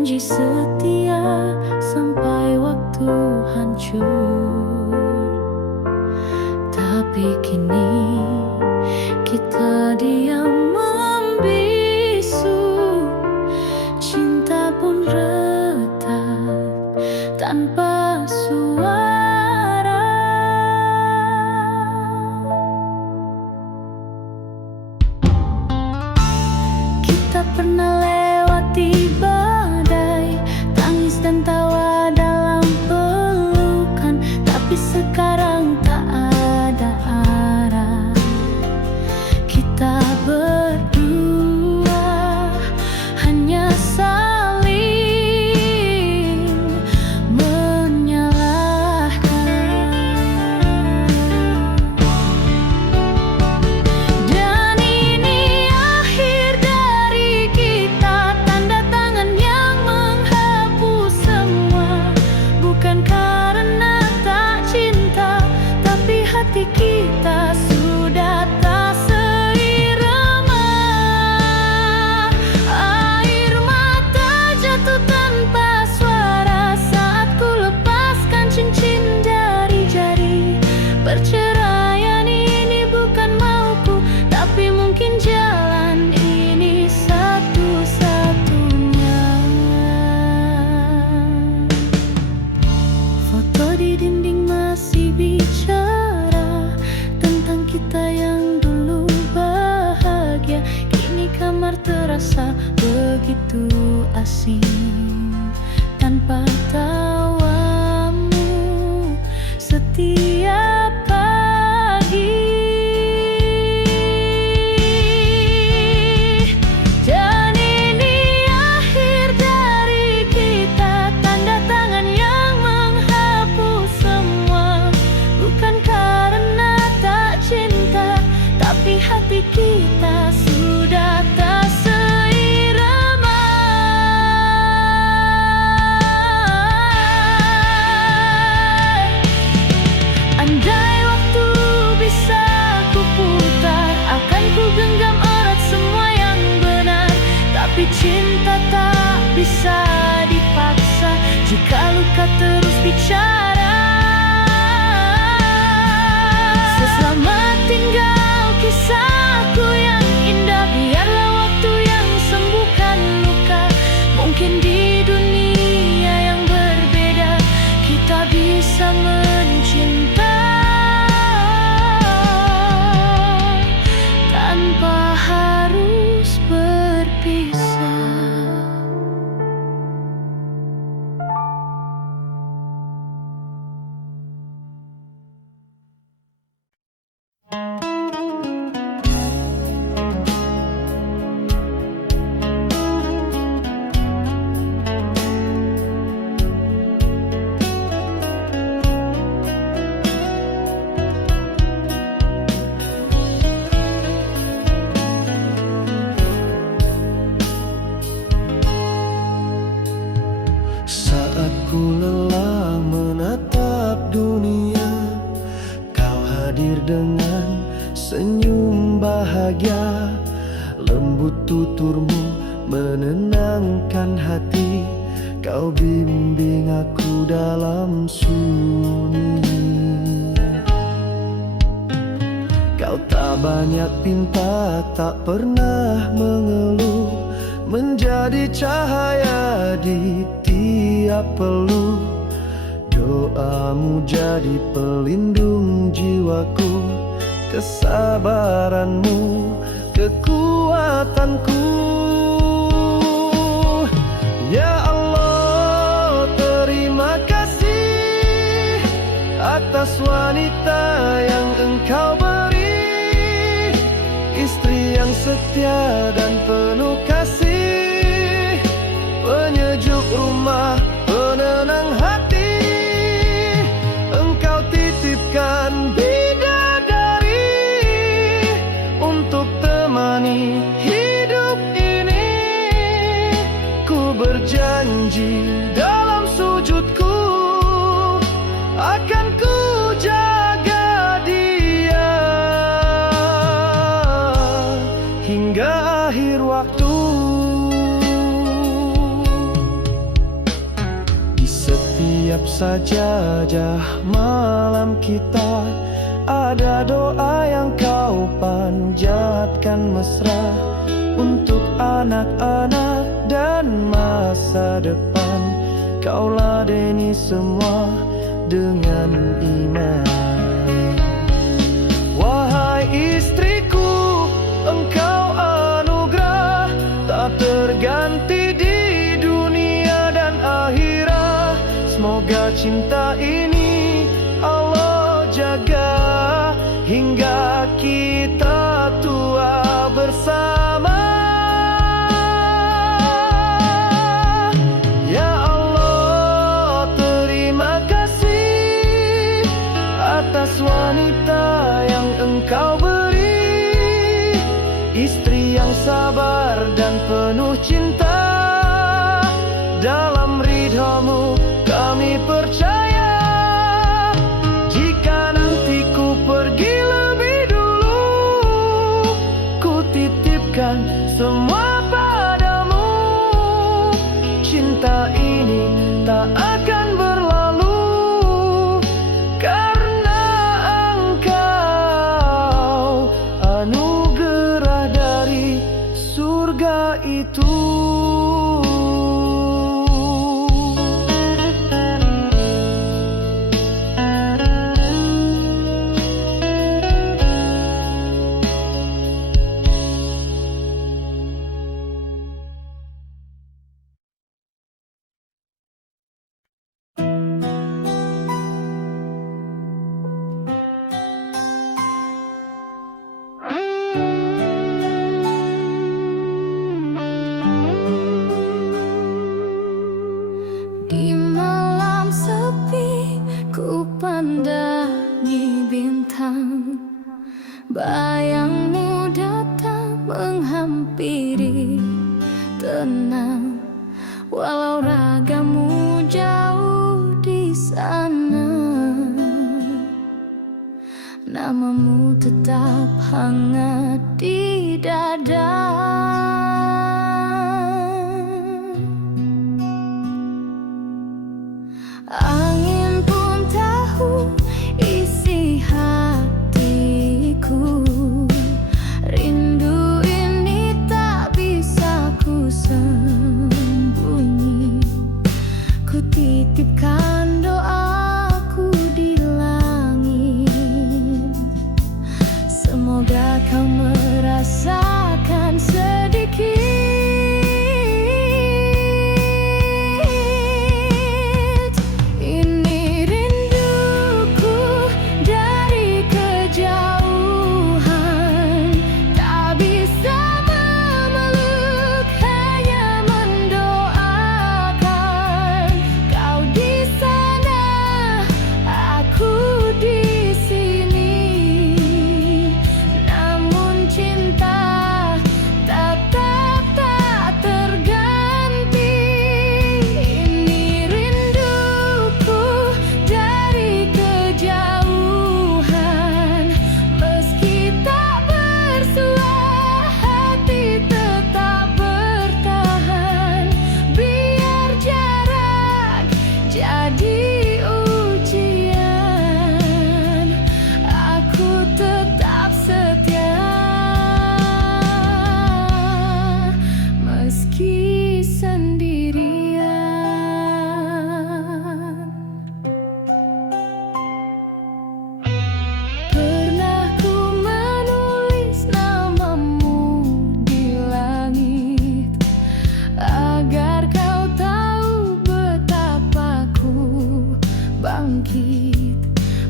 janji setia sampai waktu hancur. Tapi kini kita diam membisu, cinta pun retak tanpa suara. Kita pernah lewati badai, tangis dan tawa dalam pelukan. Tapi sekarang tak ada arah. Kita berdua hanya saling menyalahkan. Dan ini akhir dari kita, tanda tangan yang menghapus semua. Bukan karena tak cinta, tapi hati kita sudah tak seirama. Air mata jatuh tanpa suara saat ku lepaskan cincin dari jari. Perceraian ini bukan mauku, tapi mungkin jalan ini satu-satunya. Foto di dinding masih bicara tentang kita yang dulu bahagia. Kini kamar terasa begitu asing tanpa tawamu setiap pagi. Dan ini akhir dari kita, tanda tangan yang menghapus semua. Bukan karena tak cinta, tapi hati kita sudah tak seirama. Andai waktu bisa ku putar, akan ku genggam erat semua yang benar. Tapi cinta tak bisa dipaksa jika luka terus bicara. Selamat tinggal kisahku yang indah, biarlah waktu yang sembuhkan luka. Mungkin di dunia yang berbeda kita bisa mencinta tanpa harus berpisah. Saat ku lelah menatap dunia, kau hadir dengan senyum bahagia. Lembut tuturmu menenangkan hati, kau bimbing aku dalam sunyi. Kau tak banyak pinta, tak pernah mengeluh, menjadi cahaya di tiap peluh. Doamu jadi pelindung jiwaku, kesabaranmu kekuatanku. Ya Allah, terima kasih atas wanita yang Engkau beri, istri yang setia dan penuh kasih, penyejuk rumah, penenang hati. Engkau titipkan bidadari untuk temani hidup ini. Ku berjanji dalam sujudku akan ku jaga dia hingga akhir waktu. setiap sajadah malam kita, ada doa yang kau panjatkan mesra untuk anak-anak dan masa depan. Kau ladeni semua dengan iman. Wahai istriku, engkau anugerah tak terganti di dunia dan akhirat. Semoga cinta ini Allah jaga hingga kita tua bersama. Ya Allah, terima kasih atas wanita yang engkau beri, istri yang sabar dan penuh cinta. Dalam ridhamu kami percaya, jika nanti ku pergi lebih dulu, ku titipkan semua padamu. Cinta ini tak akan berlalu, karena engkau anugerah dari surga itu. Di malam sepi ku pandangi bintang, bayangmu datang menghampiri tenang. Walau ragamu jauh di sana, namamu tetap hangat di dada. Angin pun tahu isi hatiku, rindu ini tak bisa ku sembunyi. Ku titipkan doaku di langit, semoga kau merasakan sedikit.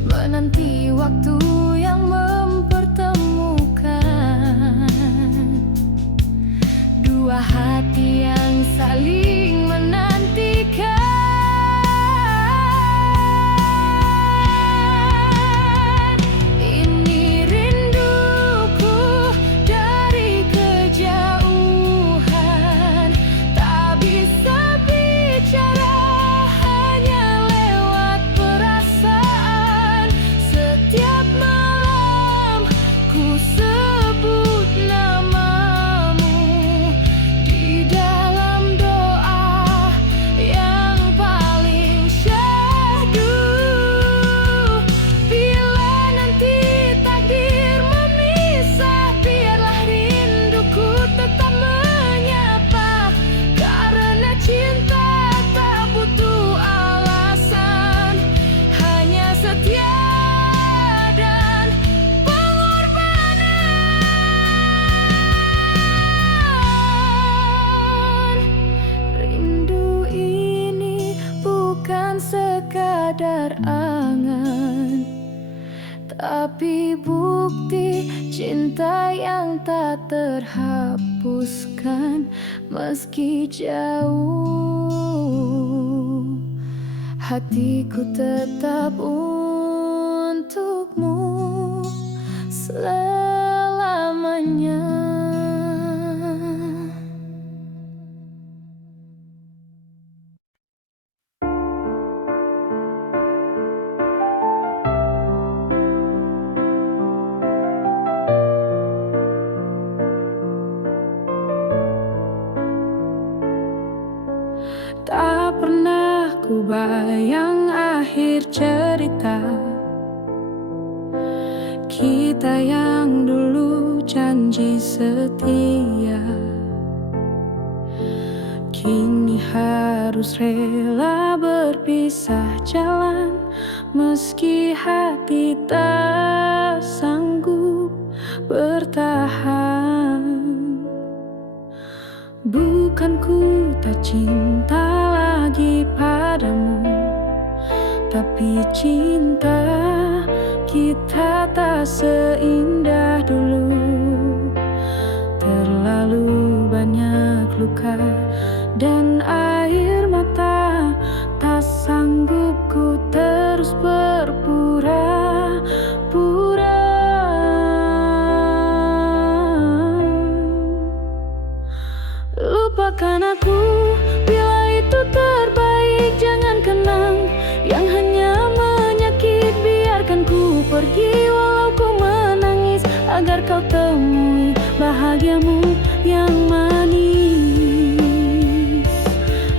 Menanti waktu yang mempertemukan dua hati yang saling menantikan. Ini rinduku dari kejauhan, tak bisa bicara, hanya lewat perasaan. Setiap malam ku sebut namamu di dalam doa. sadar angan. Tapi bukti cinta yang tak terhapuskan meski jauh, hatiku tetap untukmu selamanya. Tak pernah ku bayang akhir cerita kita yang dulu janji setia, kini harus rela berpisah jalan. Meski hati tak sanggup bertahan. Bukan ku tak cinta lagi padamu, tapi cinta kita tak seindah dulu. Terlalu banyak luka dan air mata, tak sanggup ku terus berpura-pura. Lupakan aku bila itu terbaik, jangan kenang yang hanya menyakit. Biarkan ku pergi walau ku menangis, agar kau temui bahagiamu yang manis.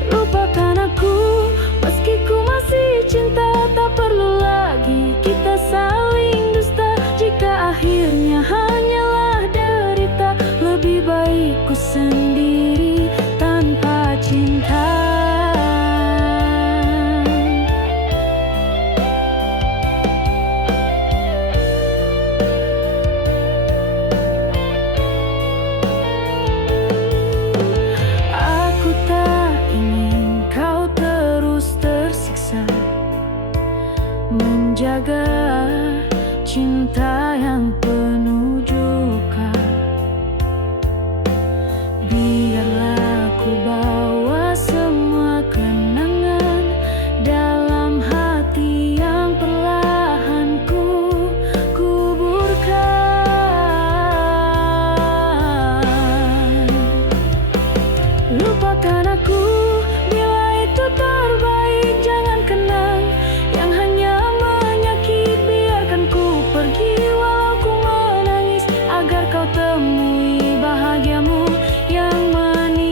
Lupakan aku meski ku masih cinta, tak perlu lagi kita saling dusta. Jika akhirnya hanyalah derita, lebih baik ku sendiri tanpa cinta. Aku tak ingin kau terus tersiksa menjaga cinta yang penuh duka. Biarlah ku bawa semua kenangan dalam hati yang perlahan ku kuburkan. Lupakan aku bila itu terbaik, jangan kenang yang hanya menyakit. Biarkan ku pergi walau ku menangis, agar kau temui bahagiamu yang manis.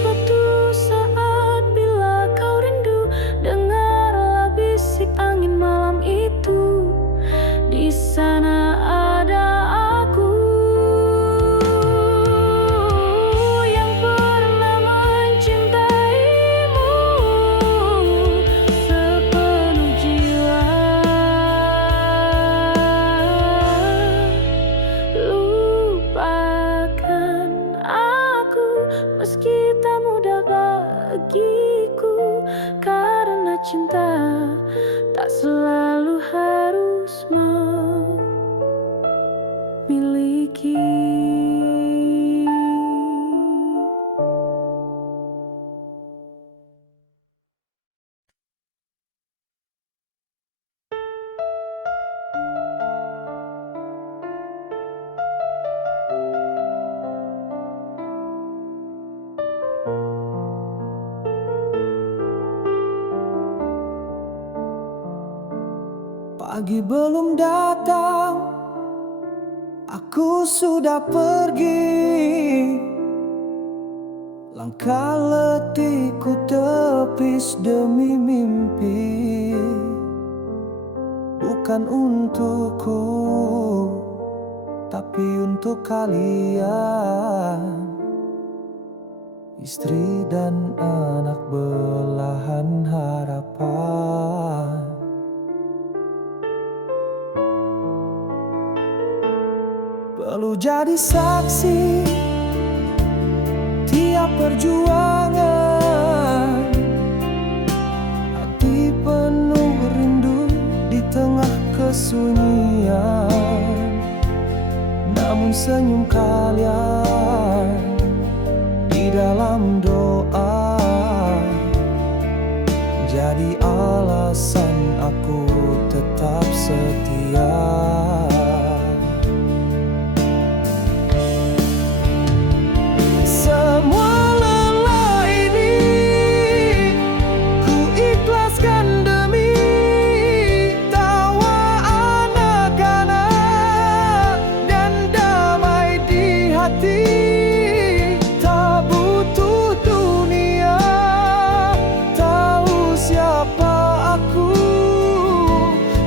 Suatu saat bila kau rindu, dengarlah bisik angin malam itu. Di sana ada aku yang pernah mencintaimu sepenuh jiwa. Lupakan aku meski tak mudah bagiku, karena cinta tak selalu harus memiliki. Pagi belum datang, aku sudah pergi. Langkah letihku tepis demi mimpi. Bukan untukku, tapi untuk kalian. Istri dan anak belahan harapan. Perlu jadi saksi tiap perjuangan, kesunyian, namun senyum kalian di dalam doa jadi alasan aku tetap setia. Semua lelah ini ku ikhlaskan demi tawa anak-anak dan damai di hati. Tak butuh dunia tahu siapa aku,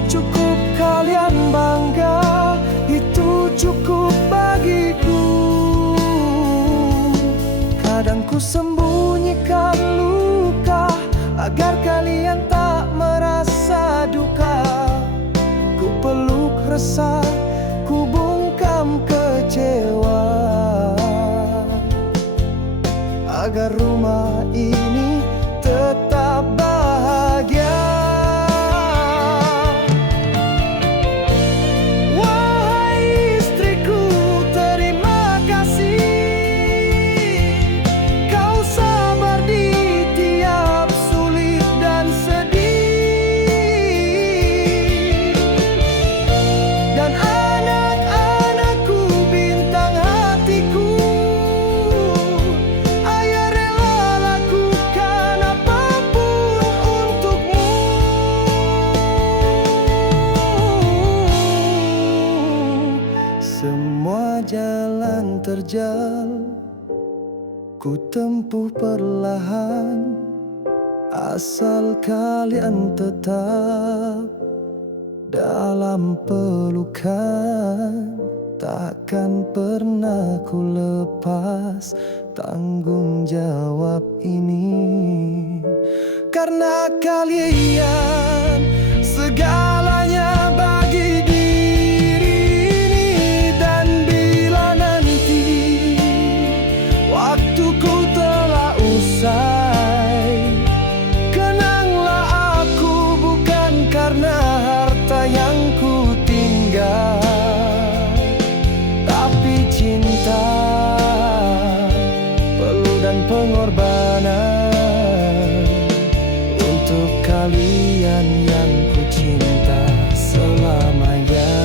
cukup kalian bangga, itu cukup bagiku. Kadang ku sembunyikan luka agar kalian tak merasa duka. Ku peluk resah, ku bungkam kecewa, agar rumah ini tetap bahagia. Wahai istriku, terima kasih. Kau sabar di tiap sulit dan sedih. Dan anak-anakku, bintang hatiku, ayah rela lakukan apapun untukmu. Semua jalan terjal ku tempuh perlahan, asal kalian tetap dalam pelukan. Takkan pernah ku lepas tanggung jawab ini, karena kalian segalanya bagi diri ini. Dan bila nanti waktuku telah usai, kenanglah aku bukan karena harta yang ku tinggal, tapi cinta, peluh dan pengorbanan untuk kalian yang ku cinta selamanya.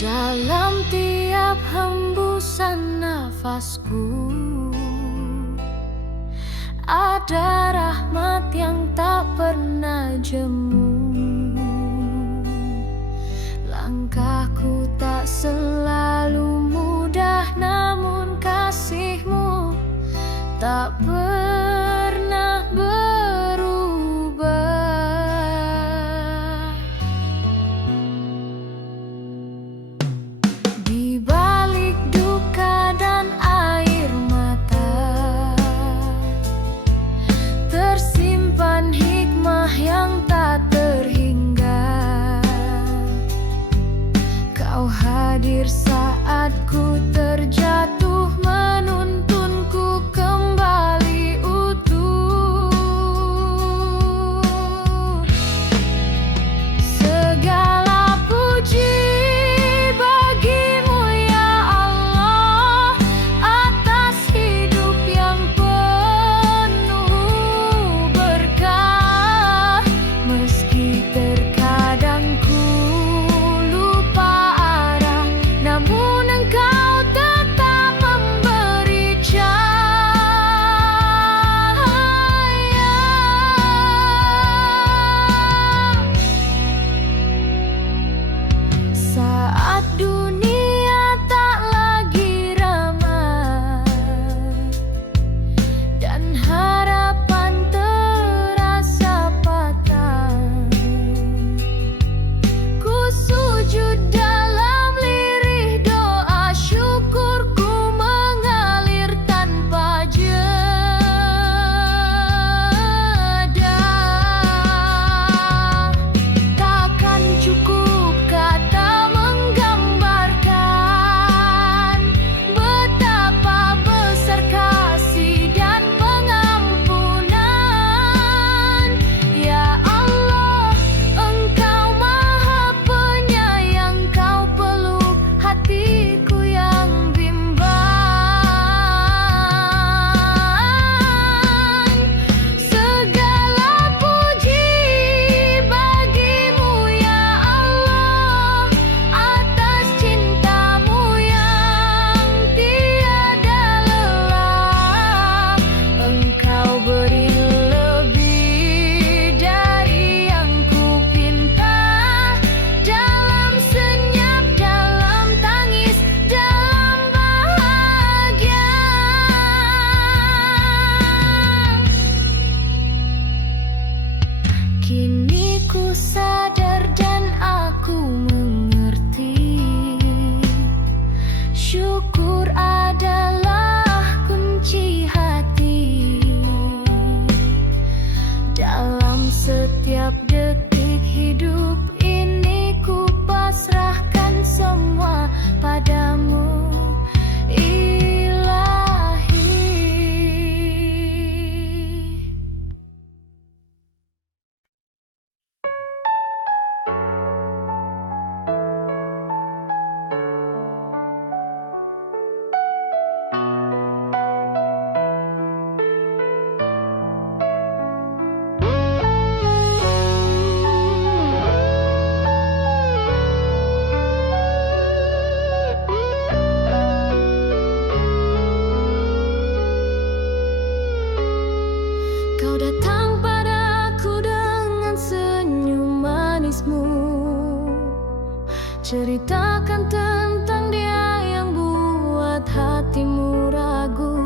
Dalam tiap hembusan nafasku ada rahmat yang tak pernah jemu. Langkahku tak selalu mudah, namun kasih-Mu tak pernah berubah. Di balik duka dan air mata tersimpan hikmah yang tak terhingga. Kau hadir saat ku terjatuh, menuntunku kembali utuh. Segala puji bagimu ya Allah, atas hidup yang penuh berkah. Meski terkadang ku lupa arah, namun Engkau hidup ini ku pasrahkan semua padamu, Ilahi. Kau datang padaku dengan senyum manismu, ceritakan tentang dia yang buat hatimu ragu.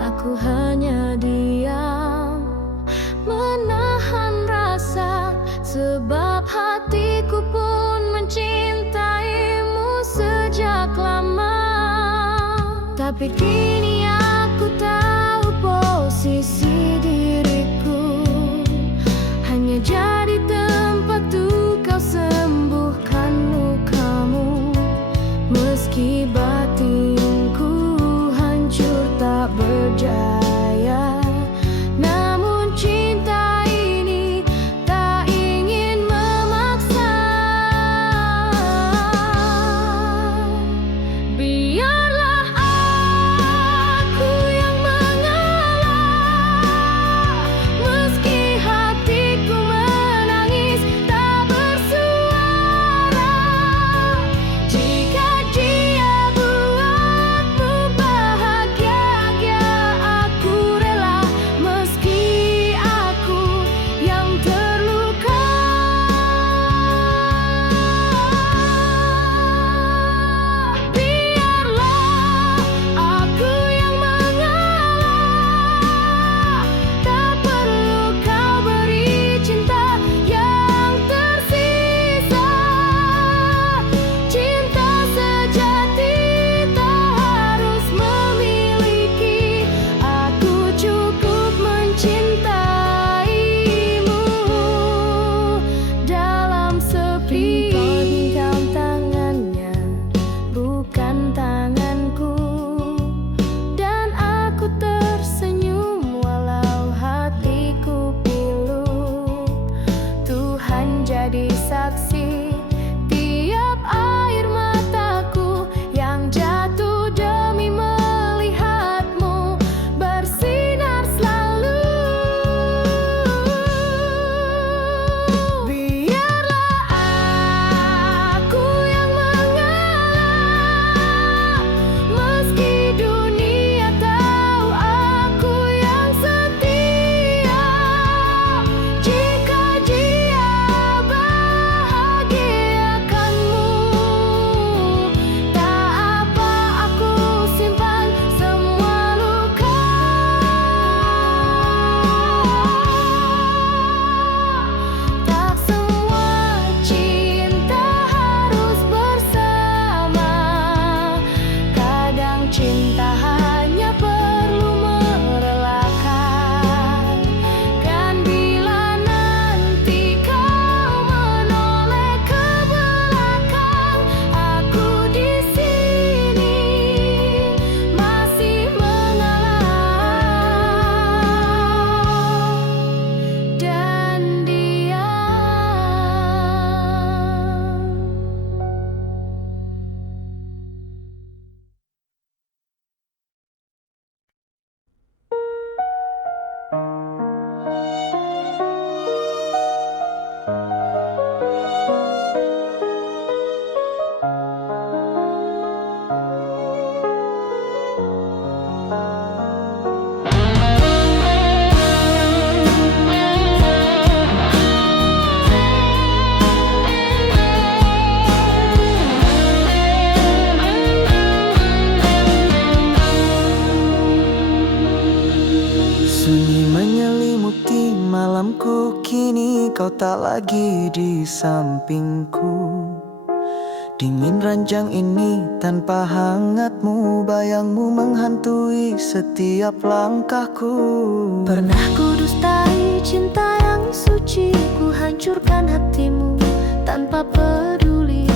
Aku hanya diam, menahan rasa, sebab hatiku pun mencintaimu sejak lama. Tapi kini aku tahu posisi diriku hanya jadi tempat untuk kau sembuhkan lukamu. Meski batinku hancur tak berdaya, namun cinta ini tak ingin memaksa. Biarlah aku yang mengalah, meski hatiku menangis tak bersuara. Jika dia buatmu bahagia, aku rela, meski aku yang terluka. Biarlah aku yang mengalah, tak perlu kau beri cinta yang tersisa. Cinta sejati tak harus memiliki, aku cukup mencintaimu dalam sepi. Kau genggam tangannya, bukan tanganku, dan aku tersenyum walau hatiku pilu. Tuhan jadi saksi, tiap air mataku yang jatuh demi melihatmu bersinar selalu. Biarlah aku yang mengalah, meski dunia tahu aku yang setia. Jika dia bahagiakanmu, tak apa aku simpan semua luka. Tak semua cinta harus bersama, kadang cinta hanya perlu merelakan. Dan bila nanti kau menoleh ke belakang, aku di sini masih mengalah dan diam. Sunyi menyelimuti malamku, kini kau tak lagi di sampingku. Dingin ranjang ini tanpa hangatmu, bayangmu menghantui setiap langkahku. Pernah ku dustai cinta yang suci, ku hancurkan hatimu tanpa peduli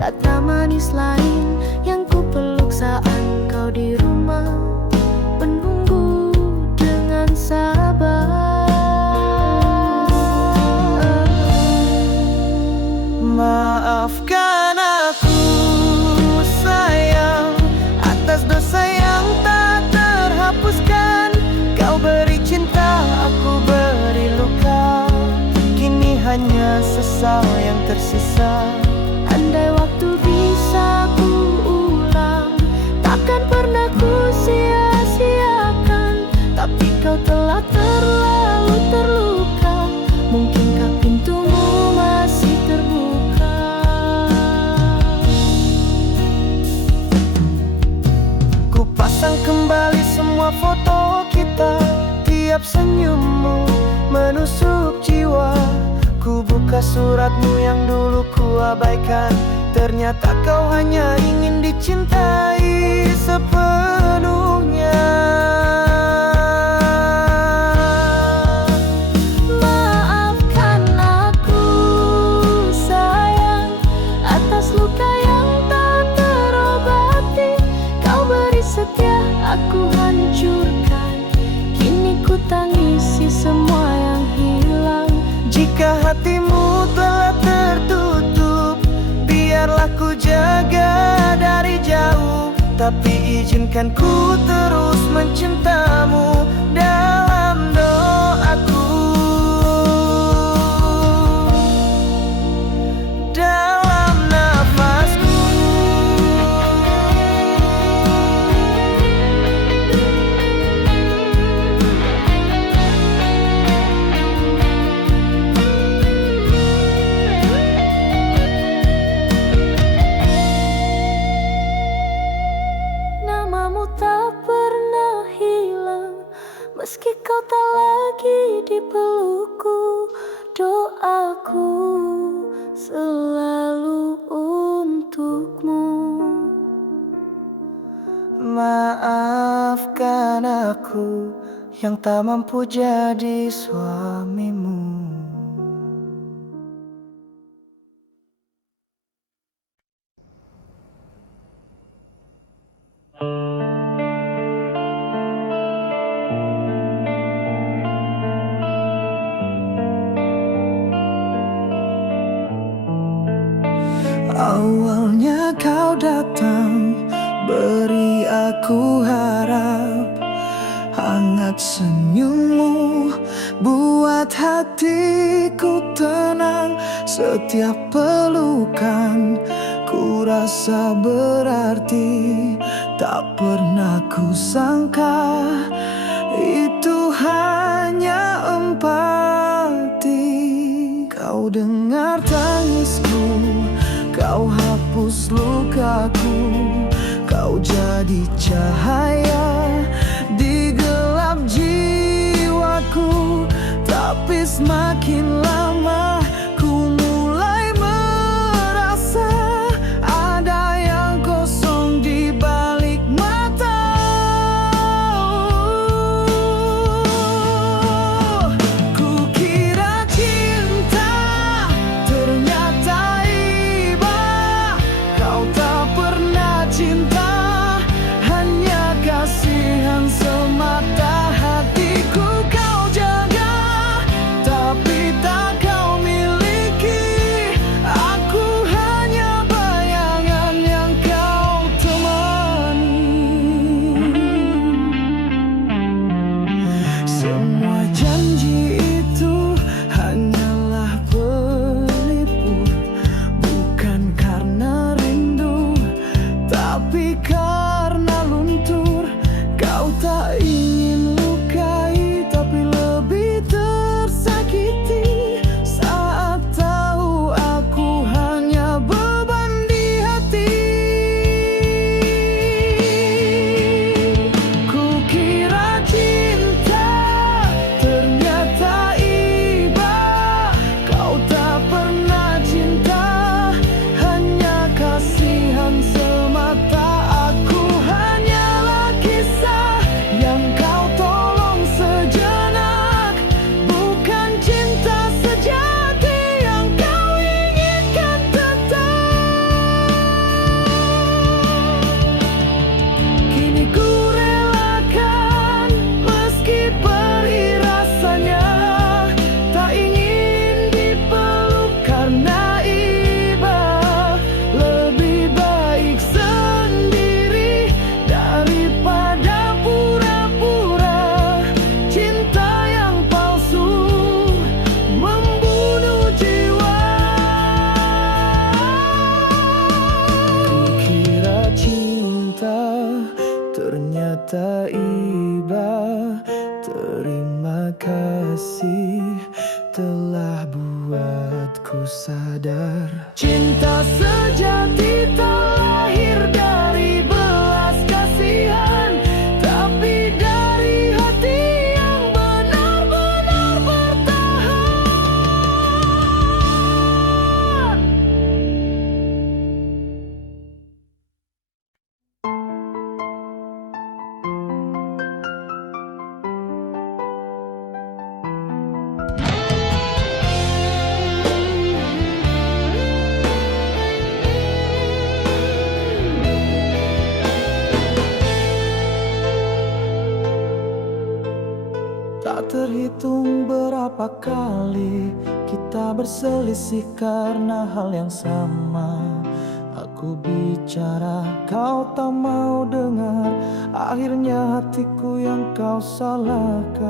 kata manis lain yang ku peluk saat kau di rumah menunggu dengan sabar. Maafkan aku sayang atas dosa yang tak terhapuskan. Kau beri cinta, aku beri luka, kini hanya sesal yang tersisa. Andai waktu bisa ku ulang, takkan pernah ku sia-siakan. Tapi kau telah terlalu terluka, mungkinkah pintumu masih terbuka? Ku pasang kembali semua foto kita, tiap senyummu menusuk jiwa. Ku buka suratmu yang dulu ku abaikan, ternyata kau hanya ingin dicintai sepenuhnya. Maafkan aku sayang atas luka yang tak terobati. Kau beri setia, aku hancurkan, kini ku tangisi semua yang hilang. Jika hatimu telah tertutup, biarlah ku jaga dari jauh. Tapi izinkan ku terus mencintamu dalam doaku, dalam nafasku. Namamu tak pernah hilang, meski kau tak lagi di pelukku. Doaku selalu untukmu. Maafkan aku yang tak mampu jadi suamimu. Awalnya kau datang, beri aku harap. Hangat senyummu buat hatiku tenang. Setiap pelukan ku rasa berarti. Tak pernah ku sangka itu hanya empati. Kau dengar tangisku, kau hapus lukaku, kau jadi cahaya di gelap jiwaku. Tapi semakin lama ku mulai merasa ada yang kosong di balik mata. Ku kira cinta, ternyata iba. Kau tak pernah cinta, hanya kasihan semata. Hatiku kau jaga, tapi tak kau miliki. Aku hanya bayangan yang kau temani. Semua janji itu hanyalah penipu, bukan karena rindu, tapi karena luntur. Kau tak ingin lukai, tapi lebih tersakiti saat tahu aku hanya beban di hati. Ku kira cinta, ternyata kasih telah buatku sadar, cinta sejati tak lahir dari belas kasihan, tapi dari hati yang benar-benar bertahan. Tak terhitung berapa kali kita berselisih karena hal yang sama. Aku bicara, kau tak mau dengar. Akhirnya hatiku yang kau salahkan.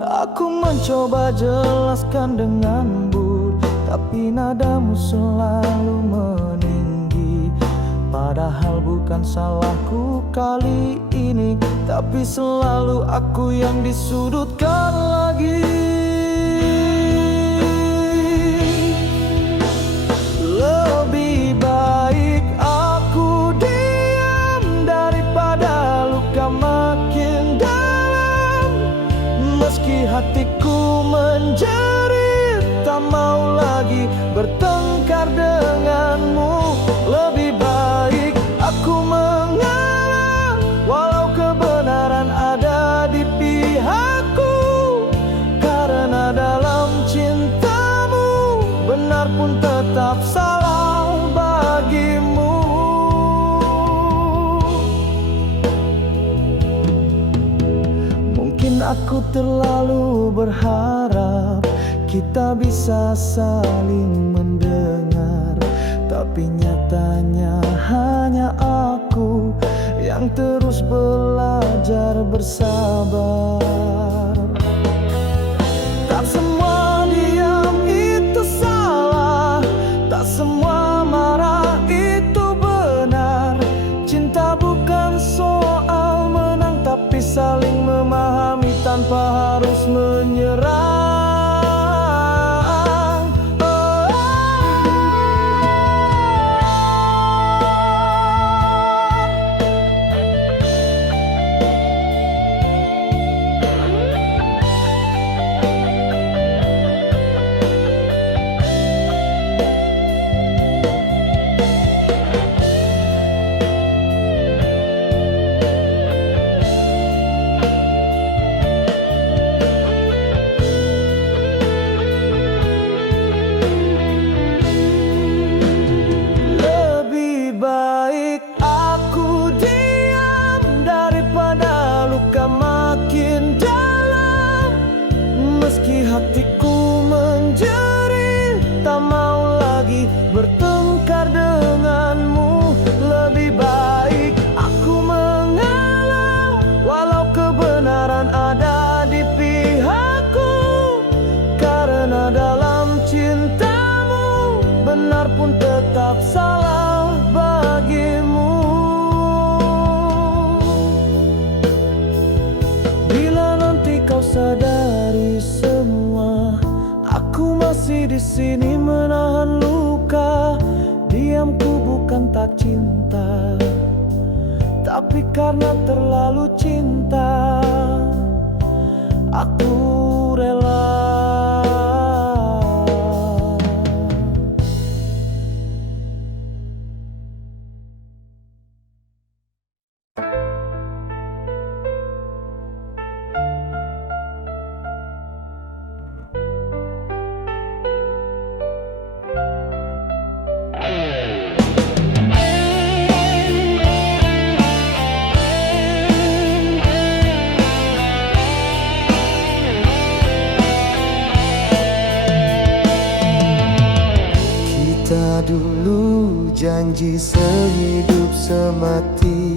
Aku mencoba jelaskan dengan lembut, tapi nadamu selalu meninggi. Padahal bukan salahku kali ini, tapi selalu aku yang disudutkan lagi. Lebih baik aku diam daripada luka makin dalam. Meski hatiku menjerit, tak mau lagi bertengkar denganmu. Lebih baik aku mengalah, walau kebenaran ada di pihakku. Karena dalam cintamu, benar pun tetap salah bagimu. Mungkin aku terlalu berharap kita bisa saling mendengar, tapi nyatanya hanya aku yang terus belajar bersabar. Tak semua diam itu salah, tak semua marah itu benar. Cinta bukan soal menang, tapi saling memahami tanpa harus menyerah. Hatiku menjerit, tak mau lagi bertengkar denganmu. Lebih baik aku mengalah, walau kebenaran ada di pihakku. Karena dalam cintamu, benar pun tetap salah bagimu. Bila nanti kau sadari semua, aku masih di sini menahan luka. Diamku bukan tak cinta, tapi karena terlalu cinta, aku rela. Kita dulu janji sehidup semati,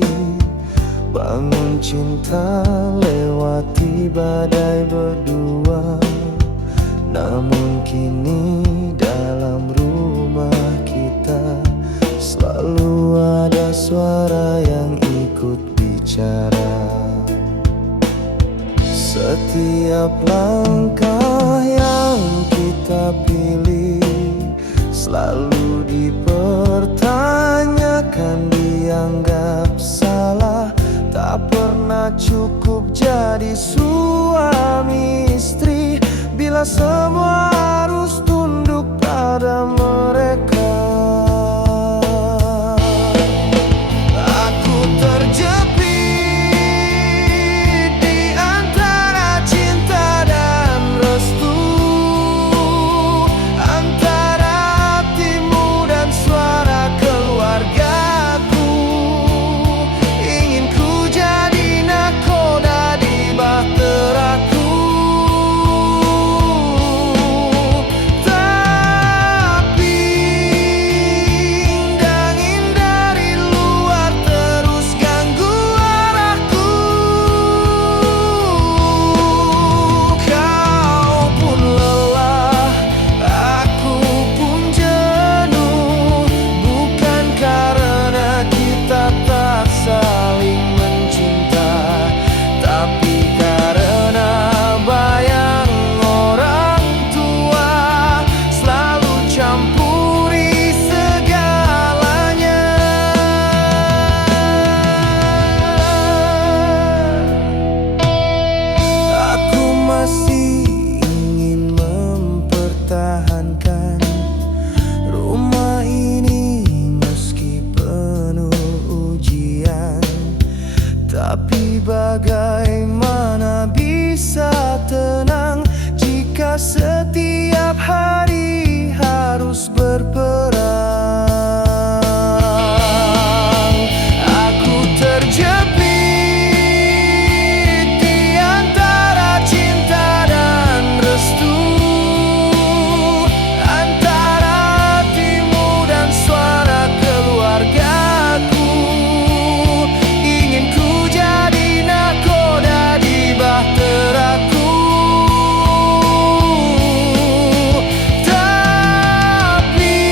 bangun cinta lewati badai berdua. Namun kini dalam rumah kita selalu ada suara yang ikut bicara. Setiap langkah yang kita pilih selalu dipertanyakan, dianggap salah. Tak pernah cukup jadi suami istri bila semua harus tunduk pada mereka. Aku terjepit di antara cinta dan restu, antara hatimu dan suara keluargaku. Ingin ku jadi nakoda di bahteraku, tapi angin dari luar terus ganggu arahku. Kau pun lelah, aku pun jenuh, bukan karena kita tak saling mencinta, tapi karena bayang orang tua selalu campuri segalanya. Aku masih ingin mempertahankan rumah ini meski penuh ujian. Tapi bagaimana bisa tenang jika setiap hari harus berperang? Aku terjepit di antara cinta dan restu, antara hatimu dan suara keluargaku. Ingin ku jadi nakoda di bahteraku, tapi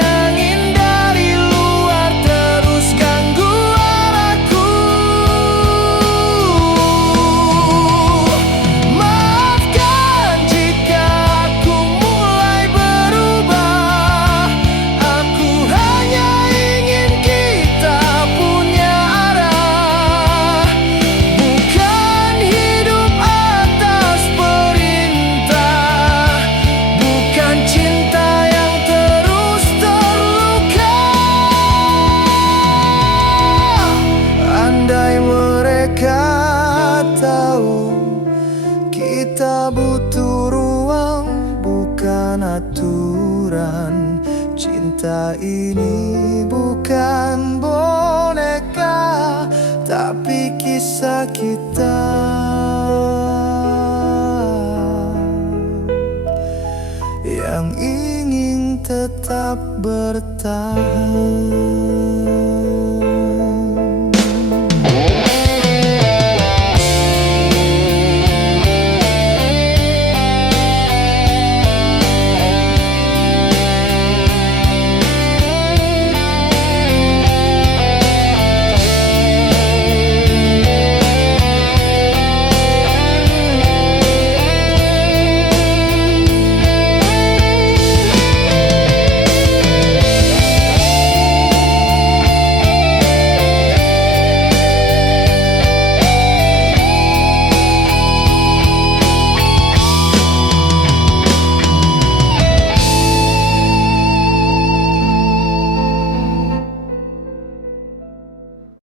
angin dari luar terus ganggu arahku. Maafkan jika aku mulai berubah. Aku hanya ingin kita punya arah, bukan hidup atas perintah, bukan cinta yang terus terluka. Andai mereka tahu kita butuh ruang, bukan aturan. Cinta ini bukan boneka, tapi kisah kita yang ingin tetap bertahan.